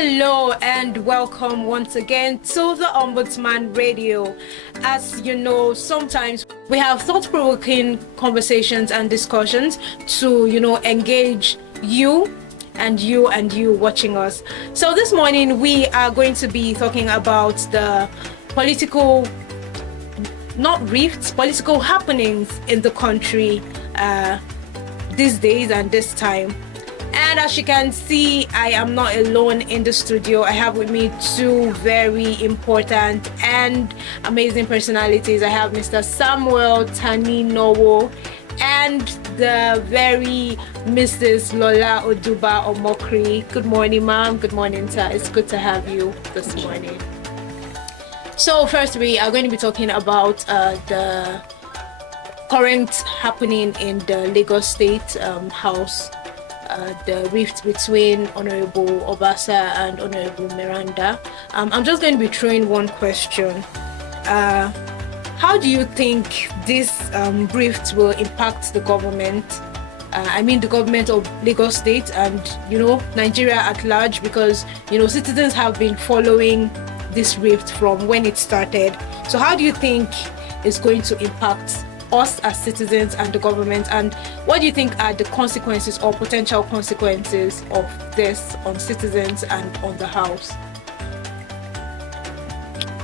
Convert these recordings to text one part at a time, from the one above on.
Hello and welcome once again to the Ombudsman Radio. As you know, sometimes we have thought-provoking conversations and discussions to, engage you and you watching us. So this morning we are going to be talking about the political happenings in the country these days and this time. And as you can see, I am not alone in the studio. I have with me two very important and amazing personalities. I have Mr. Samuel Taninowo and the very Mrs. Lola Oduba Omokri. Good morning, ma'am. Good morning, sir. It's good to have you this morning. So first, we are going to be talking about the current happening in the Lagos State House. The rift between Honorable Obasa and Honorable Miranda. I'm just going to be throwing one question. How do you think this rift will impact the government? The government of Lagos State and, Nigeria at large, because, citizens have been following this rift from when it started. So how do you think it's going to impact us as citizens and the government, and what do you think are the consequences or potential consequences of this on citizens and on the house?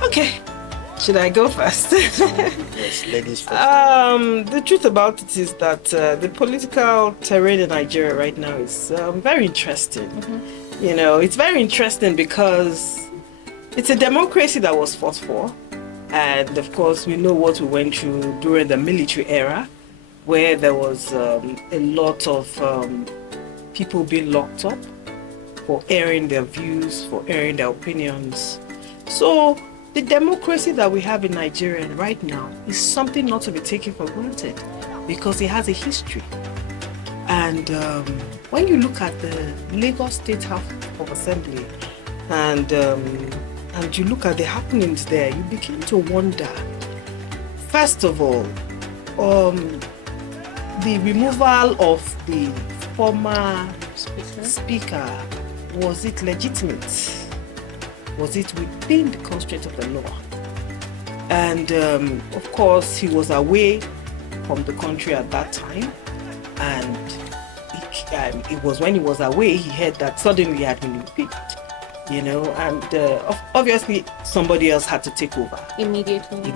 Okay, should I go first? Yes, ladies first. The truth about it is that the political terrain in Nigeria right now is very interesting. Mm-hmm. It's very interesting because it's a democracy that was fought for. And of course, we know what we went through during the military era, where there was a lot of people being locked up for airing their views, for airing their opinions. So the democracy that we have in Nigeria right now is something not to be taken for granted because it has a history. And when you look at the Lagos State House of Assembly and you look at the happenings there, you begin to wonder. First of all, the removal of the former speaker, was it legitimate? Was it within the constraint of the law? And of course, he was away from the country at that time, and it was when he was away, he heard that suddenly he had been impeached. And obviously somebody else had to take over immediately,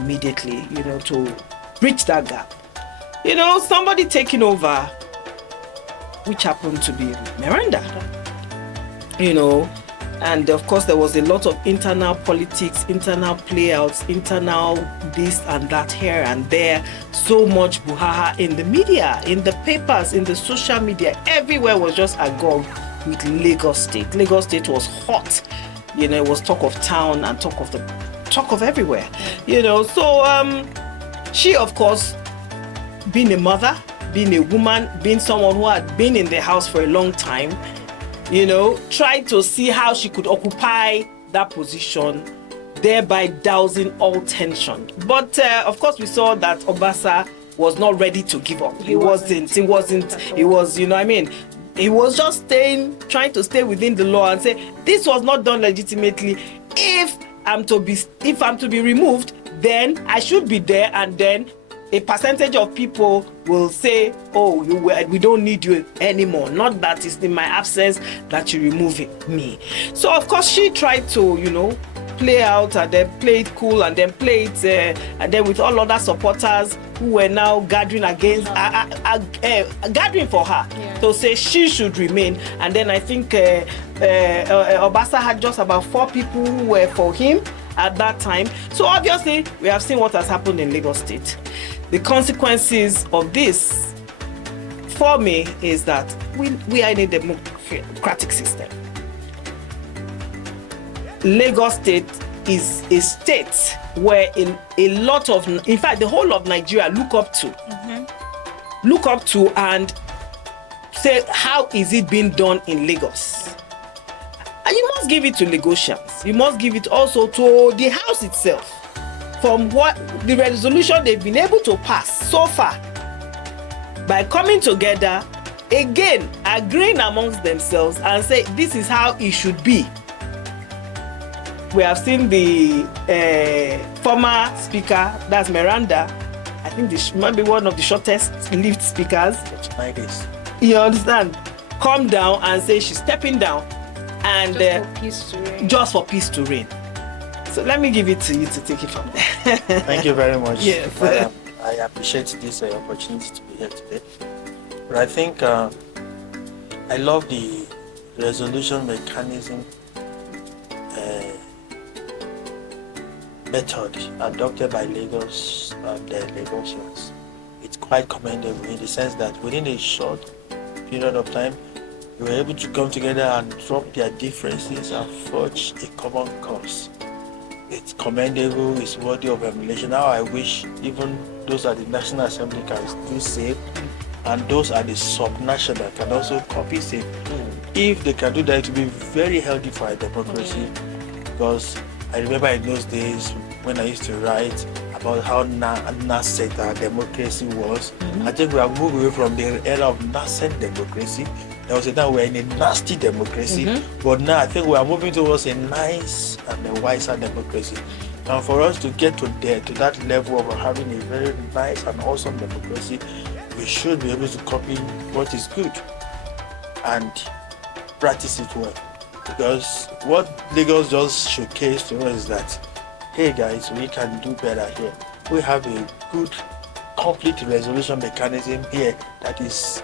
to bridge that gap. Somebody taking over, which happened to be Miranda. And of course there was a lot of internal politics, internal playouts, internal this and that here and there. So much brouhaha in the media, in the papers, in the social media, everywhere was just agog with Lagos State. Lagos State was hot. It was talk of town and talk of everywhere. So she, of course, being a mother, being a woman, being someone who had been in the house for a long time, tried to see how she could occupy that position, thereby dousing all tension. But of course, we saw that Obasa was not ready to give up. He was, he was just trying to stay within the law and say, this was not done legitimately. If I'm to be removed, then I should be there, and then a percentage of people will say, oh, we don't need you anymore. Not that it's in my absence that you remove me. So of course she tried to, play out and then play it cool and then play it and then with all other supporters who were now gathering against gathering for her to say she should remain. And then I think Obasa had just about 4 people who were for him at that time. So obviously we have seen what has happened in Lagos State. The consequences of this for me is that we are in a democratic system. Lagos State is a state where a lot of, in fact, the whole of Nigeria look up to and say, how is it being done in Lagos? And you must give it to Lagosians. You must give it also to the house itself. From what the resolution they've been able to pass so far, by coming together, again, agreeing amongst themselves and say, this is how it should be. We have seen the former speaker, that's Miranda. I think this might be one of the shortest lived speakers. It's 90s. You understand? Come down and say she's stepping down, and just for peace to reign. So let me give it to you to take it from there. Thank you very much. Yes. I appreciate this opportunity to be here today. But I think I love the resolution mechanism method adopted by Lagos and the Lagosians. It's quite commendable in the sense that within a short period of time, we were able to come together and drop their differences and forge a common cause. It's commendable, it's worthy of emulation. Now I wish even those at the National Assembly can do same, and those at the subnational can also copy same. If they can do that, it will be very healthy for our democracy. Because I remember in those days when I used to write about how nascent our democracy was. I think we have moved away from the era of nascent democracy. There was a time we were in a nasty democracy, but now I think we are moving towards a nice and a wiser democracy. And for us to get to that level of having a very nice and awesome democracy, we should be able to copy what is good and practice it well. Because what Lagos just showcased to us is that, hey guys, we can do better here. We have a good conflict resolution mechanism here that is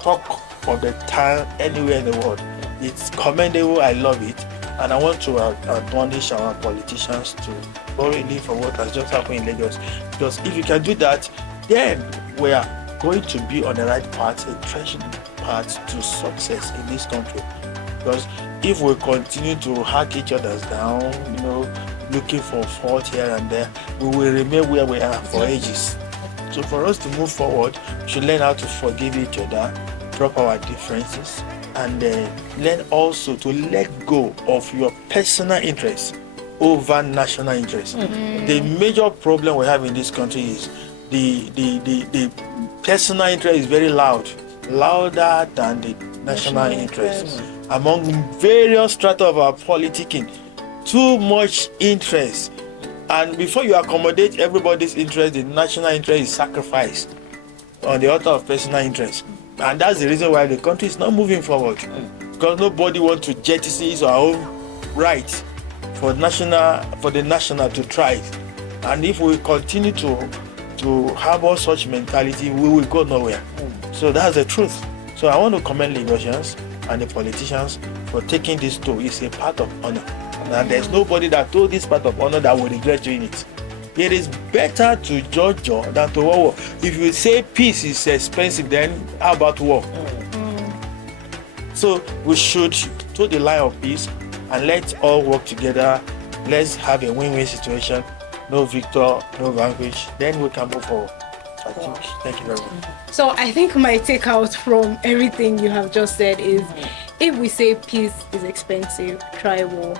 talk of the town anywhere in the world. It's commendable, I love it, and I want to admonish our politicians to borrow a leaf from what has just happened in Lagos. Because if you can do that, then we are going to be on the right path, a treasured path to success in this country. Because if we continue to hack each other down, looking for fault here and there, we will remain where we are for ages. So for us to move forward, we should learn how to forgive each other, drop our differences, and learn also to let go of your personal interests over national interests. The major problem we have in this country is the personal interest is very louder than the national interest. Among various strata of our politicking, too much interest, and before you accommodate everybody's interest, the national interest is sacrificed on the altar of personal interest. And that's the reason why the country is not moving forward, because nobody wants to jettison his or her own right for the national to thrive. And if we continue to have all such mentality, we will go nowhere. So that's the truth. So I want to commend Lagosians and the politicians for taking this to. It's a part of honor. And there's nobody that told this part of honor that will regret doing it. It is better to judge than to war. If you say peace is expensive, then how about war? So we should toe the line of peace and let's all work together. Let's have a win-win situation. No victor, no vanquish. Then we can move forward. Thank you very much. So I think my takeout from everything you have just said is, if we say peace is expensive, try war.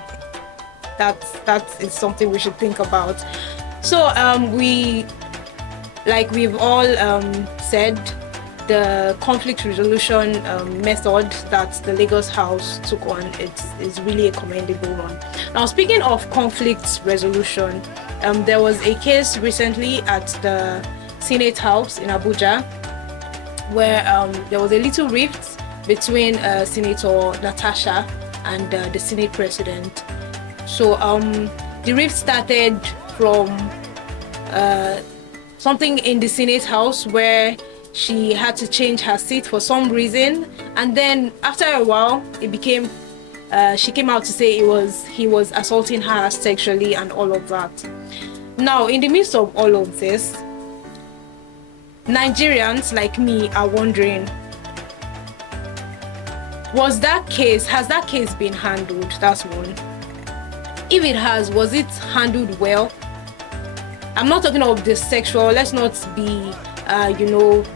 That is something we should think about. So we've all said, the conflict resolution method that the Lagos House took on, is really a commendable one. Now, speaking of conflict resolution, there was a case recently at the Senate House in Abuja where there was a little rift between Senator Natasha and the Senate President. So the rift started from something in the Senate House where she had to change her seat for some reason, and then after a while it became she came out to say he was assaulting her sexually and all of that. Now, in the midst of all of this, Nigerians like me are wondering, has that case been handled? That's one. If it has, was it handled well? I'm not talking of the sexual, let's not be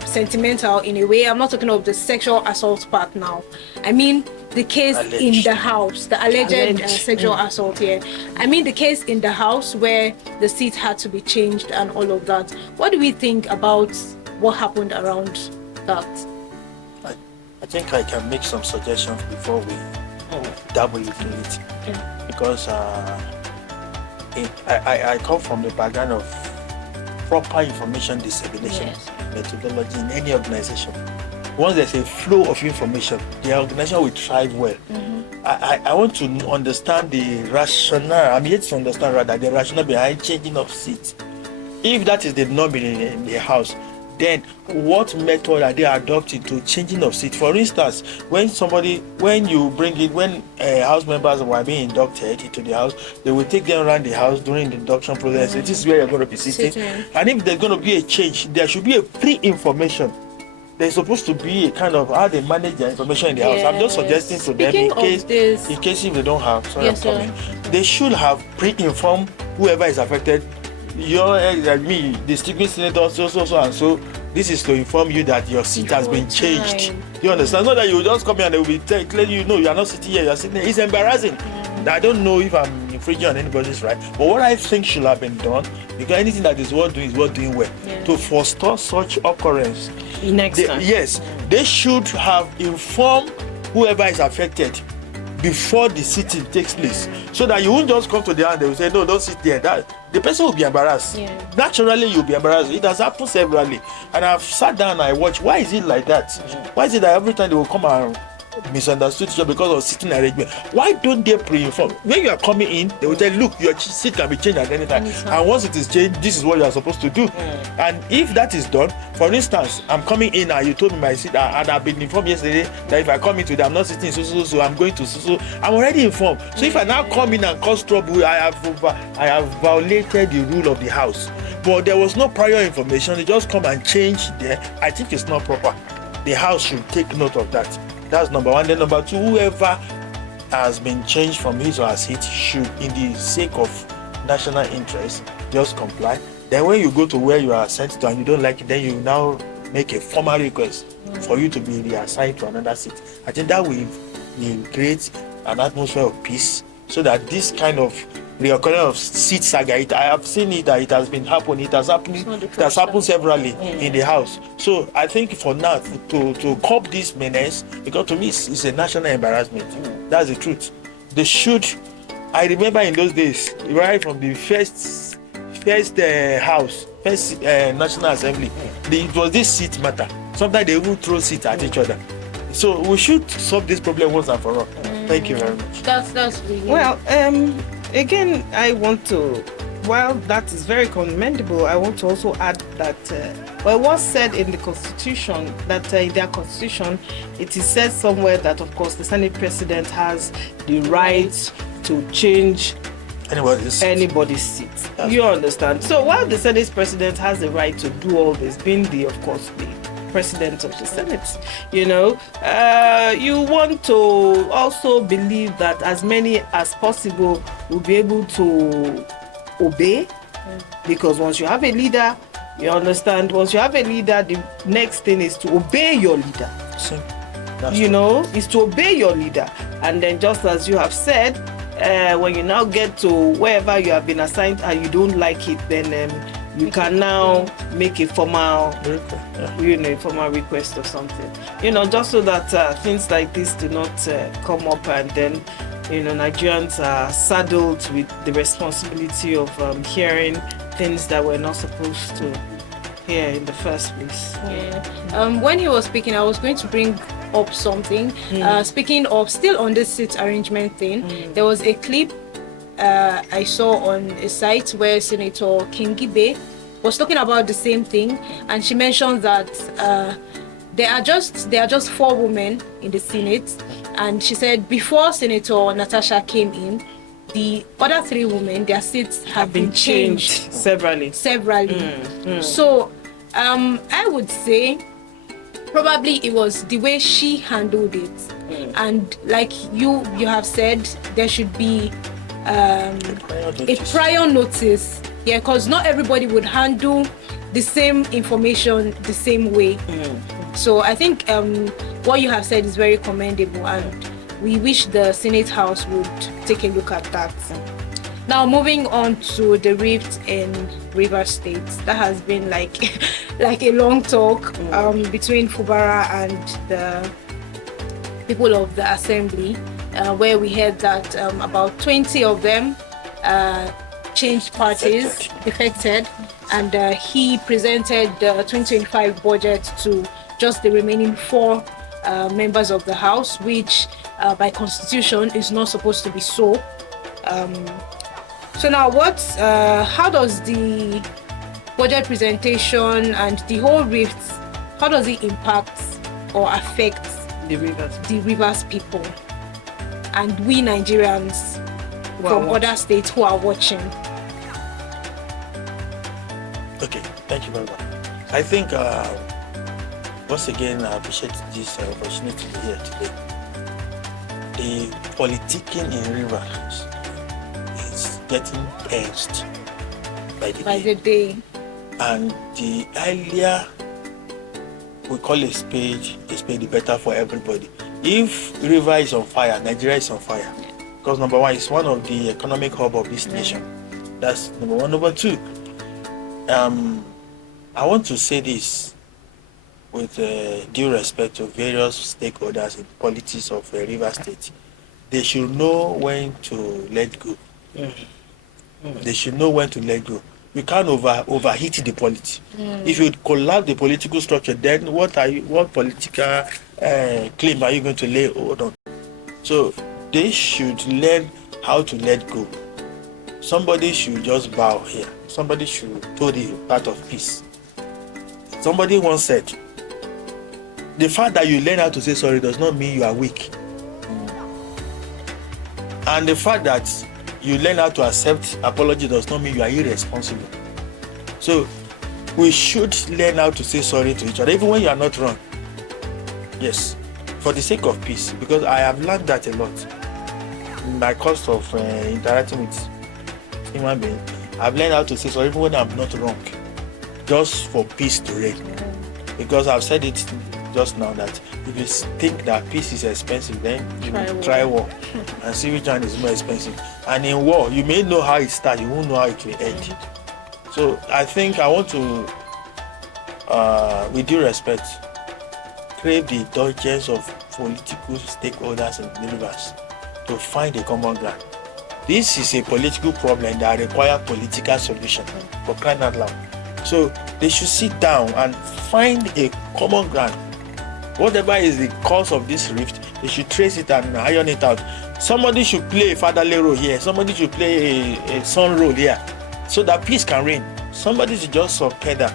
sentimental in a way. I'm not talking of the sexual assault part now. I mean the case in the house, the alleged sexual assault here. I mean the case in the house where the seat had to be changed and all of that. What do we think about what happened around that? I think I can make some suggestions before we That will do it. Because I come from the background of proper information dissemination methodology in any organization. Once there's a flow of information, the organization will thrive well. I want to understand the rationale. I'm yet to understand rather the rationale behind changing of seats. If that is the norm in the house, then what method are they adopting to changing of seat? For instance, when house members were being inducted into the house, they will take them around the house during the induction process. This is where you're going to be sitting. And if there's going to be a change, there should be a pre-information. There's supposed to be a kind of how they manage their information in the house. I'm just suggesting to them in case if they don't have. They should have pre-informed whoever is affected. Like me, the distinguished senator, so and so. This is to inform you that your seat has been changed. You understand? Not that you just come here and they will be telling you, no, you are not sitting here, you are sitting there. It's embarrassing. I don't know if I'm infringing on anybody's right, but what I think should have been done, because anything that is worth doing well, to forestall such occurrence. Next time. Yes, they should have informed whoever is affected before the sitting takes place, so that you won't just come to the end and they will say, no, don't sit there. That the person will be embarrassed. Naturally, you'll be embarrassed. It has happened severally, and I've sat down and I watched. Why is it like that? Why is it that every time they will come and misunderstood each other because of sitting arrangement? Why don't they pre-inform? When you are coming in, they will tell you, look, your seat can be changed at any time, and once it is changed, this is what you are supposed to do. And if that is done, for instance, I'm coming in and you told me my seat, and I've been informed yesterday that if I come in today, I'm not sitting so I'm going to so I'm already informed. So if I now come in and cause trouble, I have violated the rule of the house. But there was no prior information. They just come and change there. I think it's not proper. The house should take note of that. That's number one. Then number two, whoever has been changed from his or her seat should, in the sake of national interest, just comply. Then when you go to where you are sent to and you don't like it, then you now make a formal request for you to be reassigned to another seat. I think that will create an atmosphere of peace, so that this kind of reoccurrence of seat saga, I have seen it, that it has been happening. It has happened severally in the house. So I think for now, to curb this menace, because to me it's a national embarrassment. That's the truth. They should. I remember in those days, right from the first National Assembly, it was this seat matter. Sometimes they even throw seats at each other. So we should solve this problem once and for all. Thank you very much. That's really well. Again, I want to, while that is very commendable, I want to also add that it was said in the Constitution that in their Constitution, it is said somewhere that, of course, the Senate President has the right to change anybody's seat. You understand? So while the Senate President has the right to do all this, being of course, the President of the Senate, you want to also believe that as many as possible will be able to obey, because once you have a leader, you understand, once you have a leader, the next thing is to obey your leader. Is to obey your leader. And then, just as you have said, when you now get to wherever you have been assigned and you don't like it, then you can now make a formal request or something. Just so that things like this do not come up, and then Nigerians are saddled with the responsibility of hearing things that we're not supposed to hear in the first place. When he was speaking, I was going to bring up something. Speaking of, still on this seat arrangement thing, there was a clip I saw on a site where Senator Kingibe was talking about the same thing, and she mentioned that there are just 4 women in the Senate, and she said before Senator Natasha came in, the other 3 women, their seats have been changed severally. So I would say probably it was the way she handled it, and like you have said, there should be a prior notice, because not everybody would handle the same information the same way. So I think what you have said is very commendable, and we wish the Senate House would take a look at that. Now, moving on to the rift in Rivers State, that has been like a long talk between Fubara and the people of the assembly. where we heard that about 20 of them changed parties, defected, and he presented the 2025 budget to just the remaining 4 members of the House, which by constitution is not supposed to be so. So now how does the budget presentation and the whole rift, how does it impact or affect the Rivers people and we Nigerians from other states who are watching? Okay, thank you very much. I think once again I appreciate this opportunity to be here today. The politicking in Rivers is getting tensed by the day. And the earlier we call a spade, the better for everybody. If River is on fire, Nigeria is on fire. Because number one, it's one of the economic hub of this nation. That's number one. Number two, I want to say this with due respect to various stakeholders in politics of River State. They should know when to let go. They should know when to let go. We can't overheat the politics. If you collapse the political structure, then what political claim are you going to lay hold on? So they should learn how to let go. Somebody should just bow here. Somebody should toe the path of peace. Somebody once said, the fact that you learn how to say sorry does not mean you are weak. And the fact that you learn how to accept apology does not mean you are irresponsible. So we should learn how to say sorry to each other, even when you are not wrong. Yes, for the sake of peace, because I have learned that a lot in my course of interacting with human beings. I've learned how to say sorry even when I'm not wrong, just for peace to reign. Because I've said it just now that if you think that peace is expensive, then you try war and see which one is more expensive. And in war, you may know how it starts, you won't know how it will end. So I think I want to, with due respect, crave the indulgence of political stakeholders in the Rivers to find a common ground. This is a political problem that requires political solution, for crying out loud. So they should sit down and find a common ground. Whatever is the cause of this rift, they should trace it and iron it out. Somebody should play a fatherly role here. Somebody should play a son role here, so that peace can reign. Somebody should just subpedal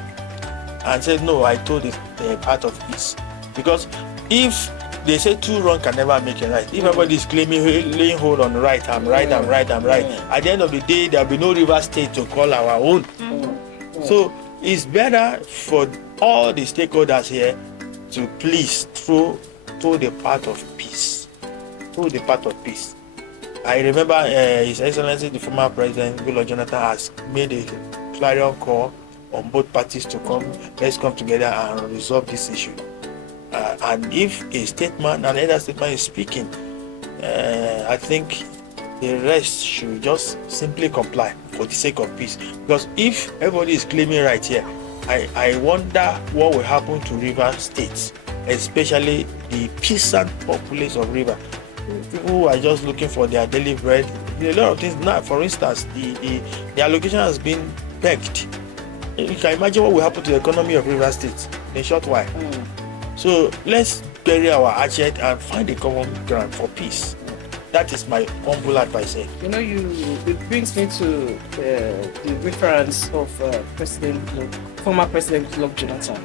and say, no, I told it a part of peace. Because if they say two wrong can never make a right. If everybody is claiming, laying hold on right, I'm right, I'm right, I'm right. At the end of the day, there will be no River State to call our own. So it's better for all the stakeholders here to please throw the path of peace. Through the path of peace. I remember His Excellency, the former President, Goodluck Jonathan, has made a clarion call on both parties to let's come together and resolve this issue. And if a statement, another statement is speaking, I think the rest should just simply comply for the sake of peace. Because if everybody is claiming right here, I wonder what will happen to River States, especially the peasant populace of River. People who are just looking for their daily bread. There are a lot of things now. For instance, the allocation has been pegged. You can imagine what will happen to the economy of River State in a short while. So let's bury our hatchet and find a common ground for peace. That is my humble advice. You know, it brings me to the reference of former President Goodluck Jonathan,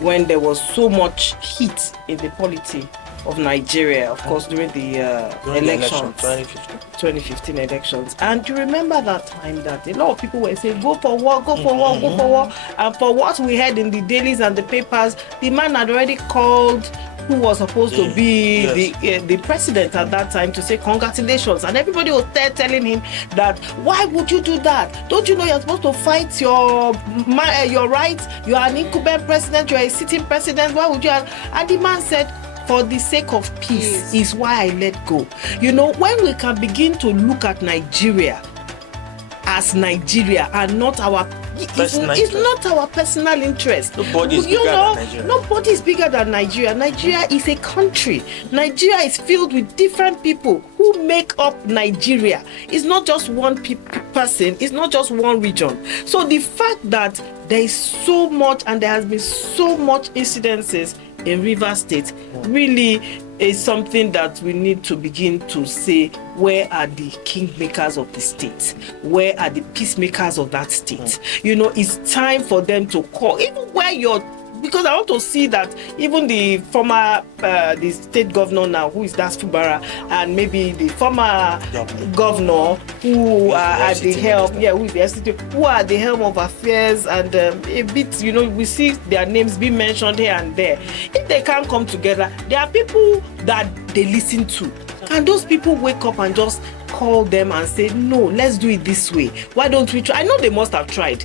when there was so much heat in the polity of Nigeria, of course, during the elections, 2015 elections. And you remember that time that a lot of people were saying, go for war, go for war, go for war. And for what we heard in the dailies and the papers, the man had already called who was supposed to be the president at that time to say congratulations, and everybody was there telling him that, why would you do that? Don't you know you're supposed to fight your rights? You are an incumbent president, you are a sitting president, why would you? And the man said, for the sake of peace is why I let go. You know, when we can begin to look at Nigeria as Nigeria and not our it's not our personal interest. Nobody is bigger than Nigeria. Nobody is bigger than Nigeria. Nigeria is a country. Nigeria is filled with different people who make up Nigeria. It's not just one person. It's not just one region. So the fact that there is so much and there has been so much incidences in Rivers State really is something that we need to begin to say, where are the kingmakers of the state? Where are the peacemakers of that state? It's time for them to call, even where because I want to see that even the former the state governor now, who is Das Fubara, and maybe the former governor who are at the helm, who is the SCT, who are at the helm of affairs, and a bit, we see their names being mentioned here and there. If they can't come together, there are people that they listen to. Can those people wake up and just call them and say, no, let's do it this way? Why don't we try? I know they must have tried.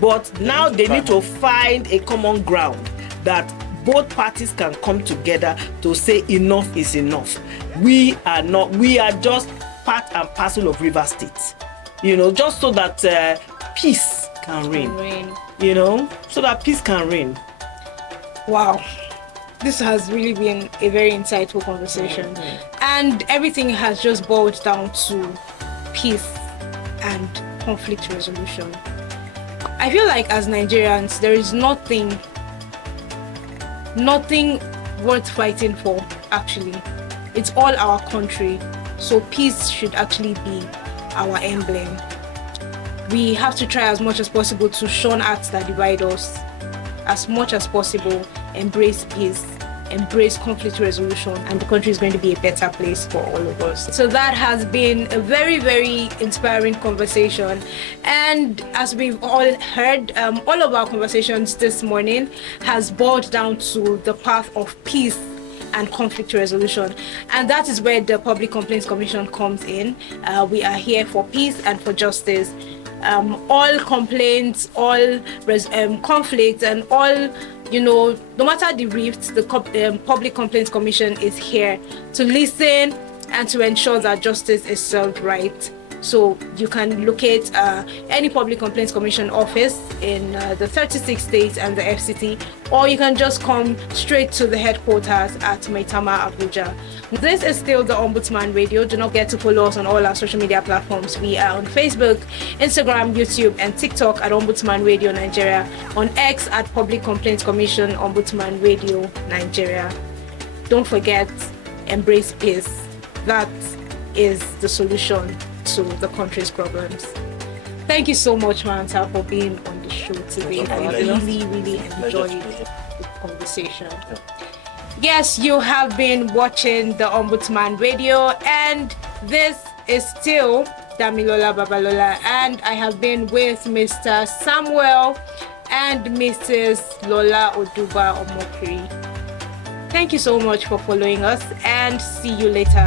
But now they need to find a common ground that both parties can come together to say enough is enough. We are just part and parcel of Rivers State. Just so that peace can reign. So that peace can reign. Wow. This has really been a very insightful conversation, and everything has just boiled down to peace and conflict resolution. I feel like as Nigerians, there is nothing worth fighting for, actually. It's all our country, so peace should actually be our emblem. We have to try as much as possible to shun acts that divide us, as much as possible, embrace peace, embrace conflict resolution, and the country is going to be a better place for all of us. So that has been a very, very inspiring conversation. And as we've all heard, all of our conversations this morning has boiled down to the path of peace and conflict resolution, and that is where the Public Complaints Commission comes in. We are here for peace and for justice. All complaints, all conflicts, and all, no matter the rifts, the Public Complaints Commission is here to listen and to ensure that justice is served right. So you can locate any Public Complaints Commission office in the 36 states and the FCT, or you can just come straight to the headquarters at Maitama, Abuja. This is still the Ombudsman Radio. Do not forget to follow us on all our social media platforms. We are on Facebook, Instagram, YouTube, and TikTok at Ombudsman Radio Nigeria, on X at Public Complaints Commission Ombudsman Radio Nigeria. Don't forget, embrace peace. That is the solution to the country's problems. Thank you so much, Manta, for being on the show today. I really, really enjoyed the conversation. Yes, you have been watching the Ombudsman Radio, and this is still Damilola Babalola, and I have been with Mr. Samuel and Mrs. Lola Oduba Omokri. Thank you so much for following us, and see you later.